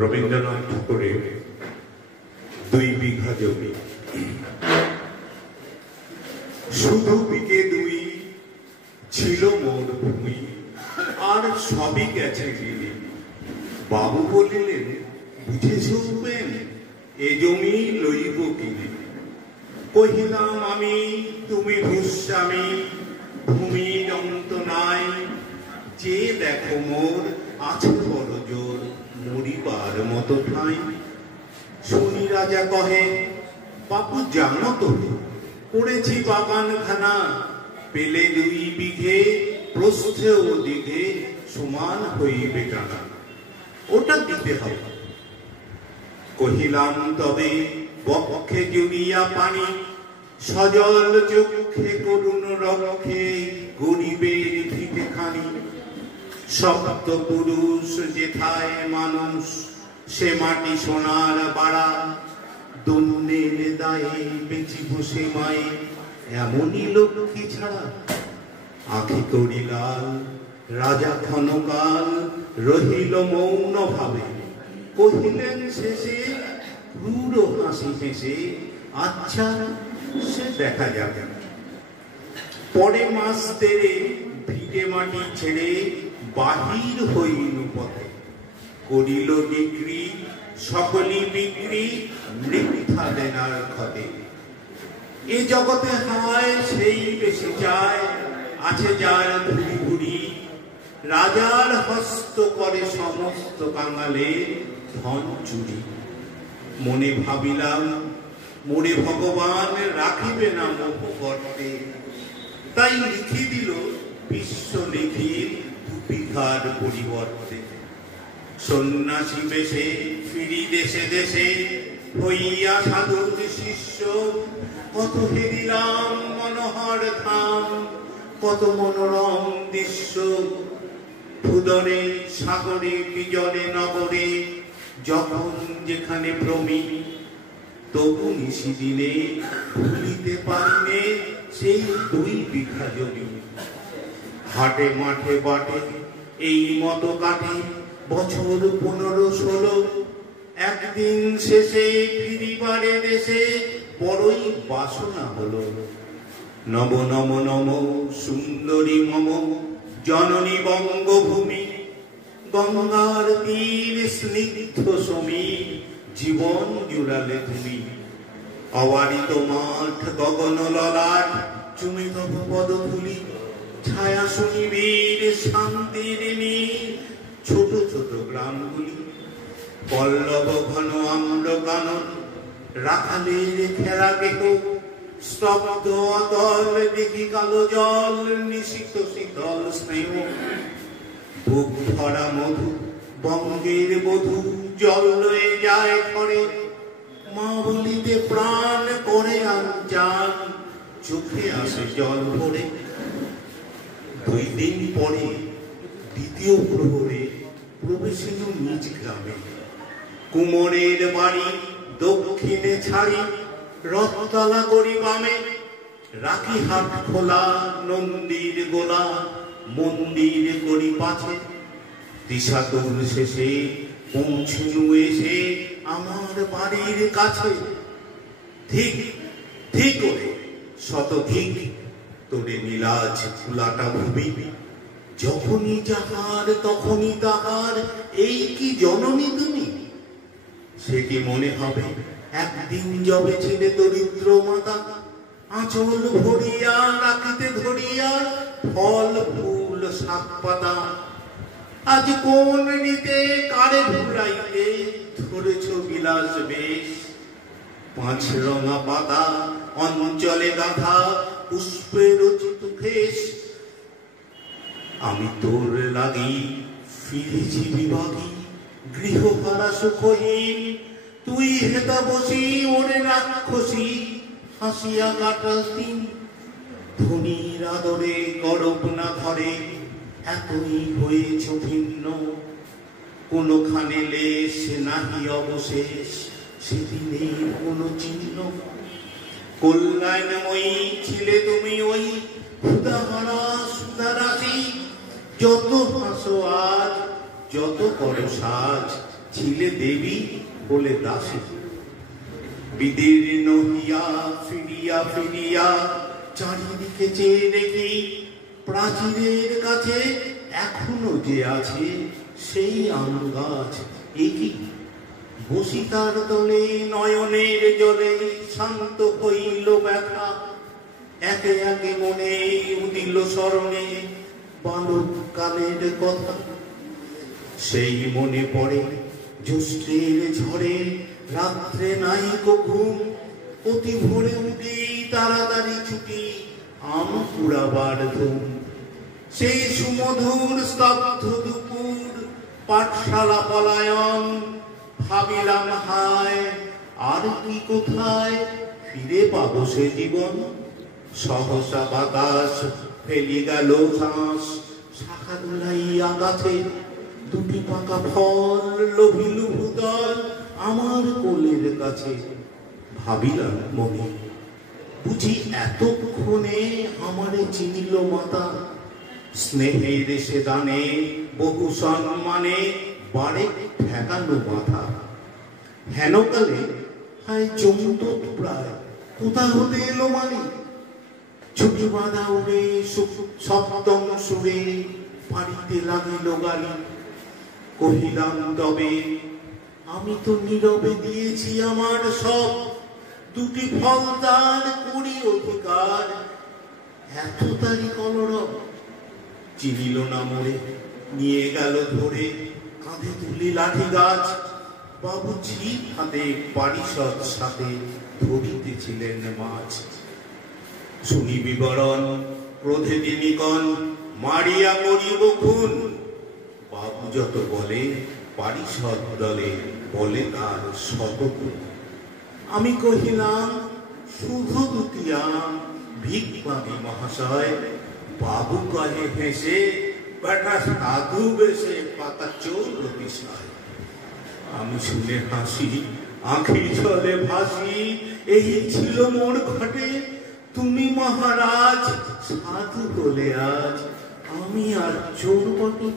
রবীন্দ্রনাথ ঠাকুরের 2 বিঘা জমি। শুধু বিঘে 2 ছিল মোর ভূমি, আর সবই গেছে গিয়ে। বাবু বলিলেন, বুঝেছ উপেন, এ জমি লইব কিনে। কহিলাম আমি, তুমি ভূস্বামী, ভূমির অন্ত নাই। যে দেখো মোর আছে বড় জোর, মরিবার মতো ঠাঁই। শুনি রাজা কহে, বাপু জানো তো, করেছি বাগানখানা, পেলে 2 বিঘে, প্রস্থে ও দিঘে সমান হইবে টানা, ওটা দিতে হবে। কহিলাম তবে বক্ষে জুড়িয়া পানি, সজল চক্ষে করুণ রক্ষে, গরিবের ভিটে খানি। সপ্ত পুরুষ যেথায় মানুষ, সে মাটি সোনার বাড়া। দন্যের দায়ে বেঁচি বসে মায়ে, এমনই লক্ষ্মী ছাড়া। আঁখি করি লাল, রাজা ক্ষণকাল রহিল মৌন ভাবে। কহিলেন শেষে ক্রূর হাসি হেসে, আচ্ছা সে দেখা যাবে। পরে মাস তেরে ভিটে মাটি ছেড়ে বাহির হইল পথে। করিল বিক্রি, সকলই বিক্রি, মৃত্যা দেনার ক্ষতে। এ জগতে হয় সেই বেশি চায়, আছে যার ধুরি ভুরি। রাজার হস্ত করে সমস্ত কাঙালে ধন চুরি। মনে ভাবিলাম, মোরে ভগবান রাখিবে না মোহ গর্তে। তাই লিখি দিল বিশ্ব লিখির 2 বিঘার পরিবর্তে। সন্ন্যাসী বেশে ফিরি দেশে দেশে, হইয়া সাধুর শিষ্য। কত হেরিলাম মনোহর ধাম, কত মনোরম দৃশ্য। ভুদরে সাগরে বিজরে নগরে, যখন যেখানে ভ্রমি। তবু নিশিদিনে ভুলিতে পারিনে সেই 2 বিঘা জমি। হাটে মাঠে বাটে এই মতো কাটে বছর 15-16। একদিন শেষে ফিরিবারে দেশে বড়ই বাসনা হলো। নব নম নম সুন্দরী মম জননী বঙ্গভূমি। গঙ্গার তীর স্নিগ্ধ সমীর, জীবন জুড়ালে তুমি। অবারিত মাঠ গগন ললাট, চুমে তব পদধূলি। ছায়া সুনিবিড় শান্তির নীড়, ছোট ছোট গ্রামগুলি। পল্লব ঘন আম্র কানন, রাখালের খেলা গেহ। স্তব্ধ অতল দেখি কালো জল, নিশিত শীতল স্নেহ। বুক ভরা মধু, বঙ্গের বধূ জল লয়ে যায় ঘরে। মা বলিতে প্রাণ করে আনচান, চোখে আসে জল ভরে। 2 দিন পরে দ্বিতীয় প্রহরে প্রবেশিল নিজ গ্রামে। কুমোরের বাড়ি দক্ষিণে ছাড়ি, রথতলা করি বামে। রাখি হাট খোলা, নন্দীর গোলা, মন্দির করি পাছে। দিশাতুর শেষে পৌঁছনু এসে আমার বাড়ির কাছে। ঠিক ঠিক করে শতধিক তোরে নীলাজ ফুলাটা ভূমি। যখনই যাহার তখনই তাহার, এই কি জননী তুমি? সে কি মনে হবে একদিন যবে ছিলে দরিদ্র মাতা। আঁচল ভরিয়া রাখিতে ধরিয়া ফল ফুল শাক পাতা। আজ কোন নিতে কারে ভুলাইতে ধরেছ বিলাস বেশ। 5 রঙা পাতা অঞ্চলে গাঁথা, পুষ্পে রচিত খেস। আমি তোর লাগি ফিরেছি বিভাগী, গৃহহারা সুখহীন। তুই হেতা বসি ওরে রাক্ষসী, হাসিয়া কাটাস দিন। ধনীর আদরে গরব না ধরে, এতই হয়েছ ভিন্ন। কোনখানে লেশ নাহি অবশেষ, সেদিনের কোনো চিহ্ন। কল্যাণময়ী ছিলে তুমি ওই ক্ষুধাহারা সুধারাশি। যত হাসো আজ, যত করো সাজ, ছিলে দেবী বলে দাসী। বিদীর্ণ হইয়া ফিরিয়া ফিরিয়া চারিদিকে চেয়ে দেখি প্রাচীরের কাছে এখনো যে আছে সেই আম গাছ। একই বসিতার তলে নয়নের জলে শান্ত হইল ব্যথা। একে একে মনে উদিল স্মরণে বালক কালের কথা। সেই মনে পড়ে জ্যৈষ্ঠের ঝড়ে রাত্রে নাই ঘুম, অতি ভোরে উঠি তাড়াতাড়ি ছুটি আম কুড়াবার ধুম। সেই সুমধুর স্তব্ধ দুপুর পাঠশালা পলায়ন, ভাবিলাম হায় আর কি কোথায় ফিরে পাবো সে জীবন। সহসা বাতাস ফেলি গেল শ্বাস, শাখা দোলাইয়া গাছে দুটি পাকা ফল লোভিল ভূতল আমার কোলের কাছে। ভাবিলাম মনে বুঝি এতক্ষণে আমারে চিনিল মাতা। স্নেহের সে দানে বহু সম্মানে বাড়ে ঠেকানো মাথা। হেনকালে হায় জমত প্রায় কোথা হতে এলো মালি। ছুটি বাঁধা উড়ে সপ্তম সুরে পাড়িতে লাগিল গালি। কহিলাম তবে আমি তো নীরবে দিয়েছি আমার সব, দুটি ফল তার করি অধিকার, এত তারি কলরব। চিনিল না মোরে নিয়ে গেল ধরে কাঁধে তুলি লাঠি গাছ। বাবু ছিপ হাতে পারিষদ সাথে ধরিতেছিলেন মাছ। শুনি বিবরণ ক্রোধে দিনিকন মারিয়া করিব খুন। বাবু যত বলে পারিষদ দলে বলে তার শতগুণ। আমি কহিলাম শুধু দুটিয়া ভিক্ষাবি মহাশয়। বাবু কহে হেসে বেটা সাধু বেশে পাতা চোর বিষয়। আমি শুনে হাসি আঁখি জলে ভাসি, এই ছিল মোর ঘটে। তুমি মহারাজ সাধু বলে আজ আমি আর চোর বটে।